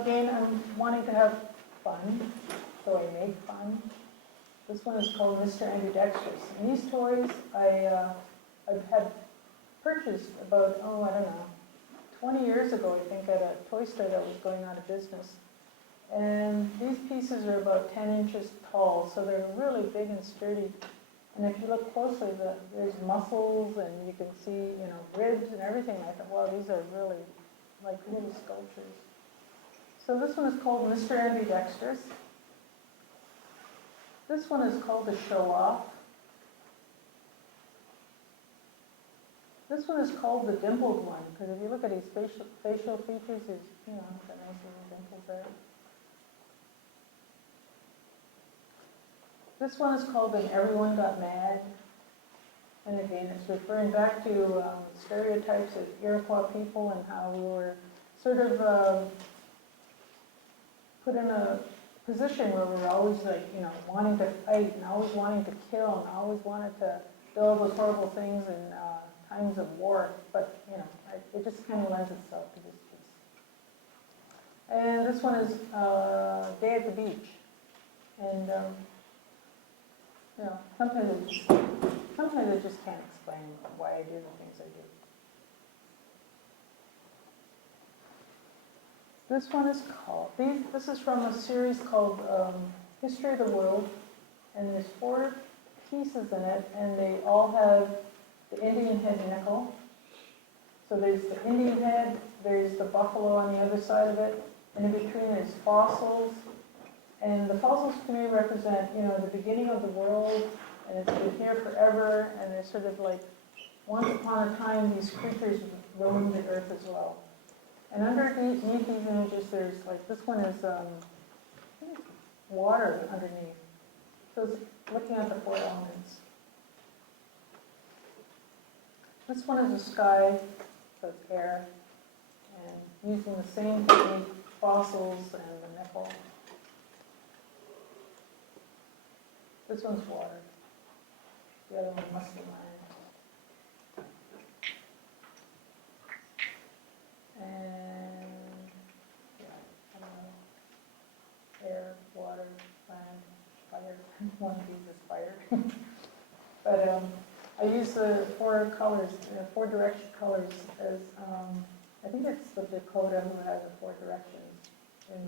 Again, I'm wanting to have fun, so I make fun. This one is called Mr. Ambidextrous. And these toys I had purchased about, 20 years ago, I think, at a toy store that was going out of business. And these pieces are about 10 inches tall, so they're really big and sturdy. And if you look closely, there's muscles, and you can see, ribs and everything. I thought, wow, these are really, like little sculptures. So this one is called Mr. Ambidextrous. This one is called the Show Off. This one is called the Dimpled One, because if you look at his facial features, he's, got nice little dimples there. This one is called When Everyone Got Mad. And again, it's referring back to stereotypes of Iroquois people and how we were sort of put in a position where we were always wanting to fight and always wanting to kill and always wanted to do all those horrible things in times of war. But, it just kind of lends itself to this piece. And this one is Day at the Beach. And You know, sometimes I just can't explain why I do the things I do. This one is called, this is from a series called History of the World, and there's 4 pieces in it, and they all have the Indian head nickel. So there's the Indian head, there's the buffalo on the other side of it, and in between there's fossils. And the fossils to me represent, you know, the beginning of the world, and it's been here forever, and they're sort of like, once upon a time, these creatures roamed the earth as well. And underneath these images, there's like, this one is I think it's water underneath. So it's looking at the 4 elements. This one is the sky, so it's air, and using the same technique, fossils and the nickel. This one's water. The other one must be land. And, yeah, I don't know. Air, water, land, fire. One of these is fire. But I use the 4 colors, 4 direction colors as, I think it's the Dakota who has the 4 directions in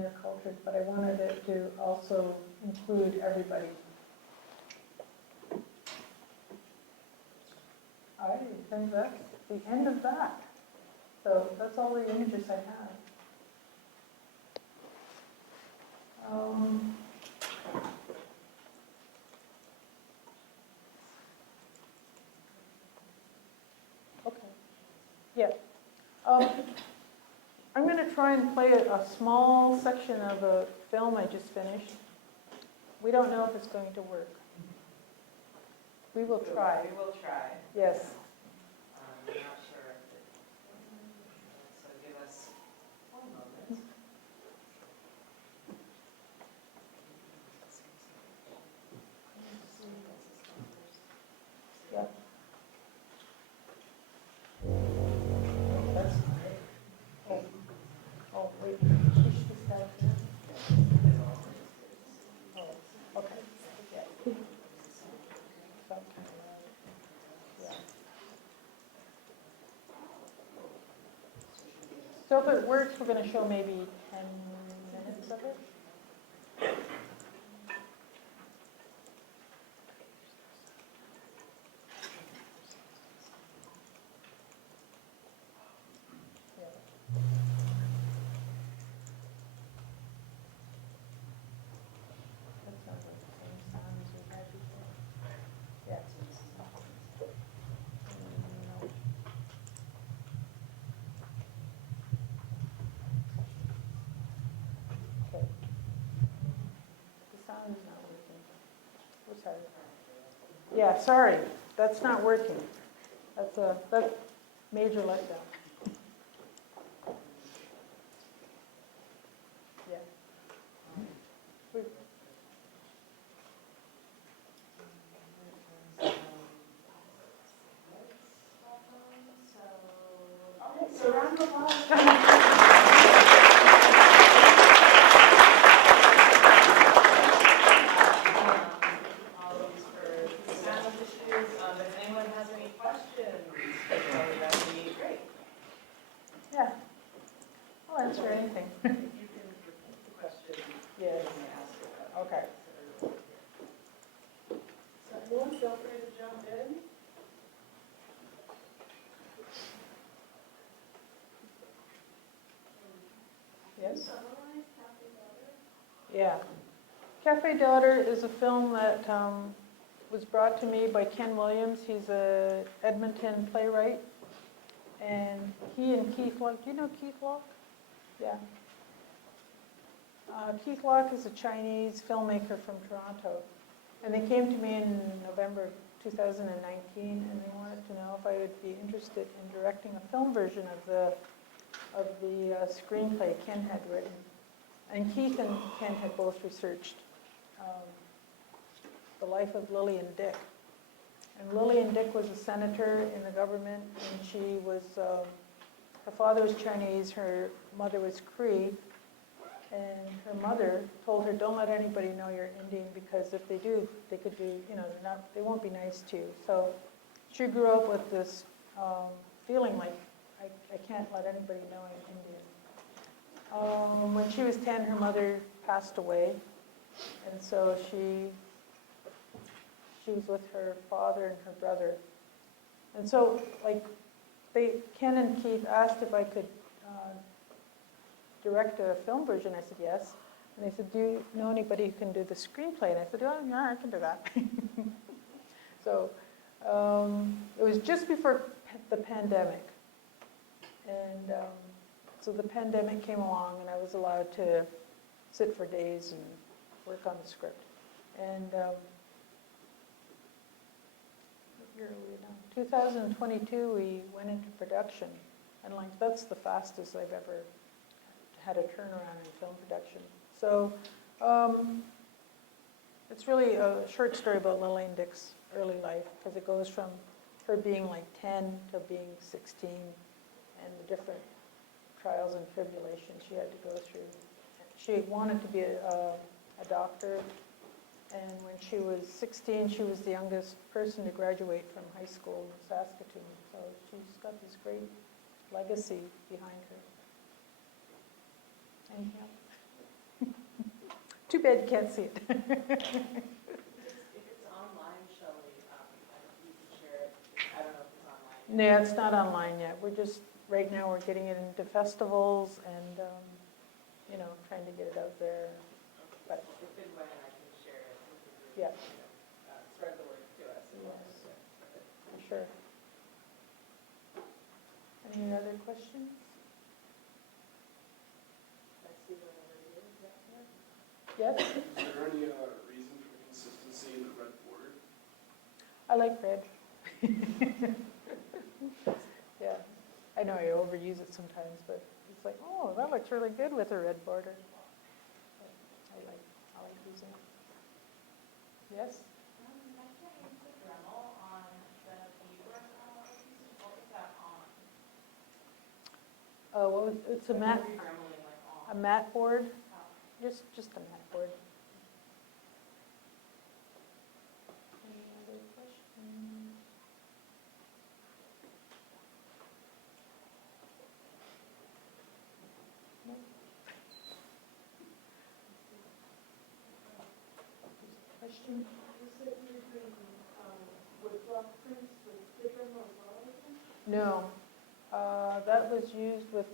their cultures, but I wanted it to also include everybody. I think that's the end of that. So that's all the images I have. Okay. Yeah. I'm going to try and play a small section of a film I just finished. We don't know if it's going to work. We will try. We will try. Yes. I'm not sure if it, so give us 1 moment. Yep. That's great. Oh, wait. We should just start here. Oh, okay. Yeah. Yeah. So if it works, we're going to show maybe 10 minutes of it. That sounds like the same sound as we had before. Yeah. No. Okay. The sound is not working. Oh, sorry. Yeah, sorry. That's not working. That's major letdown. Yeah. So round of applause. Apologies for sound issues. If anyone has any questions, that would be great. Yeah. I'll answer anything. If you can repeat the question, Yes. you may ask it. Okay. So everyone feel free to jump in. Yes? Yeah. Cafe Daughter is a film that was brought to me by Ken Williams. He's a Edmonton playwright. And he and Keith Locke, do you know Keith Locke? Yeah. Keith Locke is a Chinese filmmaker from Toronto. And they came to me in November 2019, and they wanted to know if I would be interested in directing a film version of the screenplay Ken had written. And Keith and Ken had both researched the life of Lillian Dick. And Lillian Dick was a senator in the government, and she was, her father was Chinese, her mother was Cree, And her mother told her, don't let anybody know you're Indian, because if they do, they could be, they won't be nice to you. So she grew up with this feeling like, I can't let anybody know I'm Indian. When she was 10, her mother passed away, and so she was with her father and her brother. And so, Ken and Keith asked if I could direct a film version. I said, yes. And they said, do you know anybody who can do the screenplay? And I said, oh, yeah, I can do that. So it was just before the pandemic. And so the pandemic came along, and I was allowed to sit for days and work on the script. And what year are we now? 2022, we went into production. And that's the fastest I've ever had a turnaround in film production. So it's really a short story about Lillian Dick's early life, because it goes from her being 10 to being 16, and the different trials and tribulations she had to go through. She wanted to be a doctor, and when she was 16, she was the youngest person to graduate from high school in Saskatoon. So she's got this great legacy behind her. Anything else? Too bad you can't see it. If it's online, Shelley, you can share it. I don't know if it's online. No, it's not online yet. Right now we're getting it into festivals and, trying to get it out there. But If and when I can share it, we can really, Yeah. Spread the word to us. Yes. For sure. Any other questions? I see what it is, is that correct? Yes? Is there any reason for consistency in the red border? I like red. Yeah. I know I overuse it sometimes, but it's like, oh, that looks really good with a red border. I like using it. Yes? I can't use the Dremel on the keyboard. What was that on? It's a mat, Dremeling a mat board. Just a mat board. Any other questions? No? Question? You said you were doing woodblock prints with the Dremel as well? No. That was used with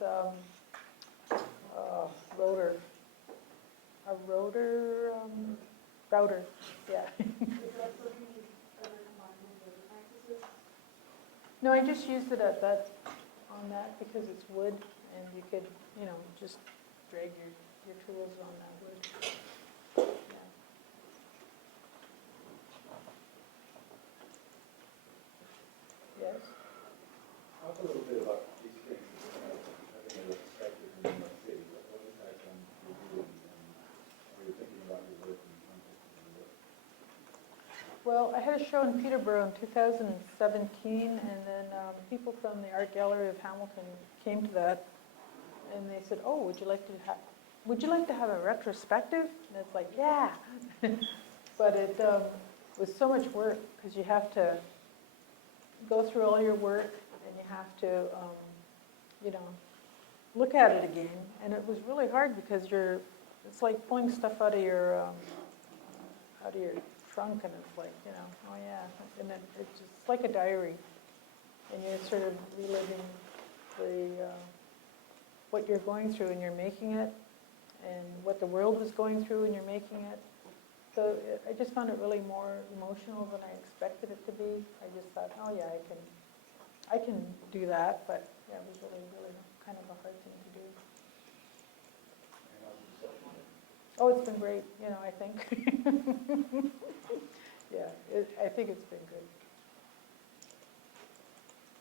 rotor. A rotor, router, yeah. Is that something you ever combined with other practices? No, I just used it on that because it's wood, and you could, just drag your tools on that wood. Yeah. Yes? Talk a little bit about these things, having a perspective in New York City. What has that done for you, and how you're thinking about your work in the context of your work? Well, I had a show in Peterborough in 2017, and then people from the Art Gallery of Hamilton came to that, and they said, "Oh, would you like to have a retrospective?" And it's like, yeah, but it was so much work because you have to go through all your work, and you have to, look at it again, and it was really hard because it's like pulling stuff out of your trunk, and it's like, oh yeah, and then it's just like a diary, and you're sort of reliving what you're going through and you're making it, and what the world was going through and you're making it. So I just found it really more emotional than I expected it to be. I just thought, oh yeah, I can do that, but yeah, it was really, really kind of a hard thing to do. Oh, it's been great, I think. Yeah, I think it's been good.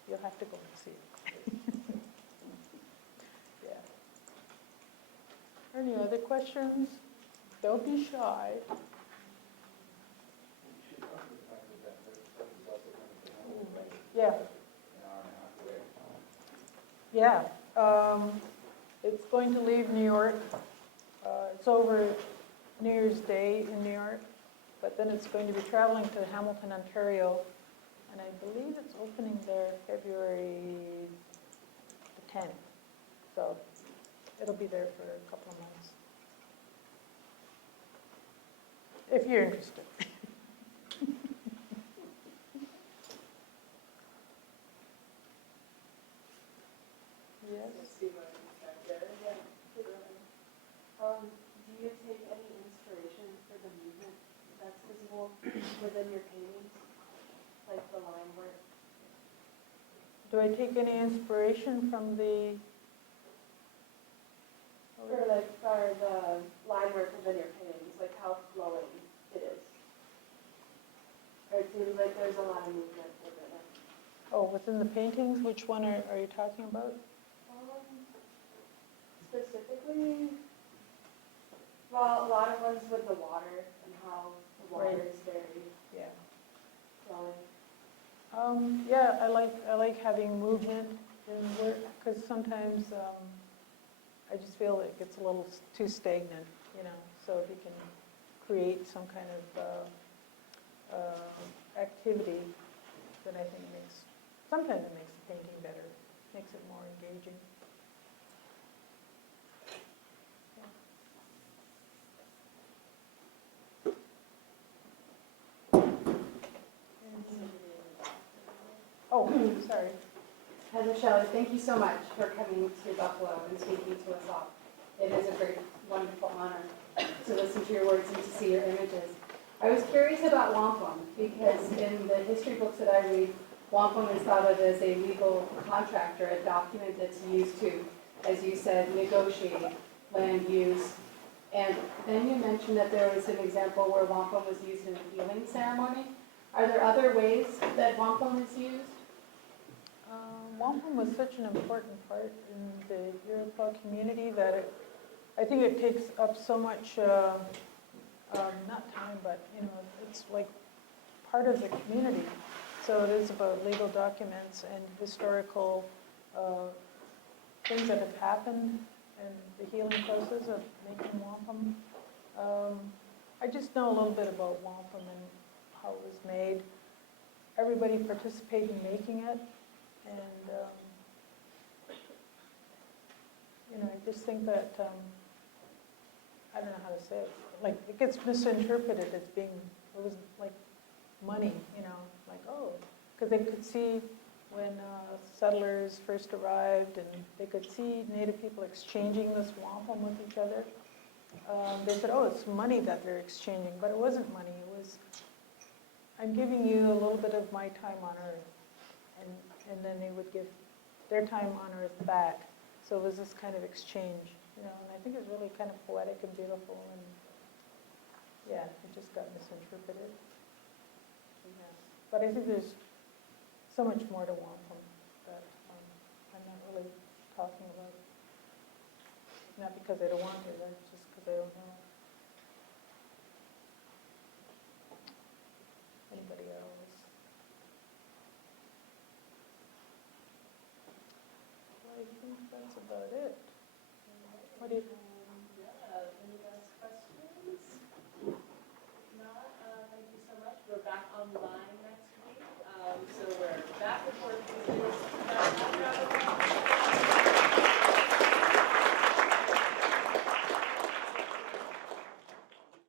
You'll have to go and see it. Yeah. Any other questions? Don't be shy. Yeah. Yeah. It's going to leave New York it's over New Year's Day in New York, but then it's going to be traveling to Hamilton, Ontario, and I believe it's opening there February the 10th. So it'll be there for a couple of months. If you're interested. Yes. Do you take any inspiration for the movement that's visible within your paintings, like the line work? Do I take any inspiration from the? For the line work within your paintings, like how flowing it is? Or it seems like there's a lot of movement within it. Oh, within the paintings, which one are you talking about? Specifically, well, a lot of ones with the water and how the water Right. is very Yeah. flowing. Yeah, I like having movement in work, because sometimes I just feel it gets a little too stagnant, you know. So if you can create some kind of activity, then I think sometimes it makes the painting better, makes it more engaging. Oh, sorry. Heather, Shelley, thank you so much for coming to Buffalo and speaking to us all. It is a great, wonderful honor to listen to your words and to see your images. I was curious about wampum because in the history books that I read, wampum is thought of as a legal contract or a document that's used to, as you said, negotiate land use. And then you mentioned that there was an example where wampum was used in a healing ceremony. Are there other ways that wampum is used? Wampum was such an important part in the Iroquois community that I think it takes up so much, not time, but it's like part of the community. So it is about legal documents and historical things that have happened and the healing process of making wampum. I just know a little bit about wampum and how it was made. Everybody participated in making it. And, I just think that, I don't know how to say it, like, it gets misinterpreted as being, it was like money, like, oh, because they could see when settlers first arrived and they could see Native people exchanging this wampum with each other. They said, oh, it's money that they're exchanging, but it wasn't money, it was, I'm giving you a little bit of my time on earth. And then they would give their time on earth back. So it was this kind of exchange, and I think it's really kind of poetic and beautiful, and yeah, it just got misinterpreted. Yeah. But I think there's so much more to wampum that I'm not really talking about. Not because I don't want to, that's just because I don't know. Anybody else? I think that's about it. What do you think?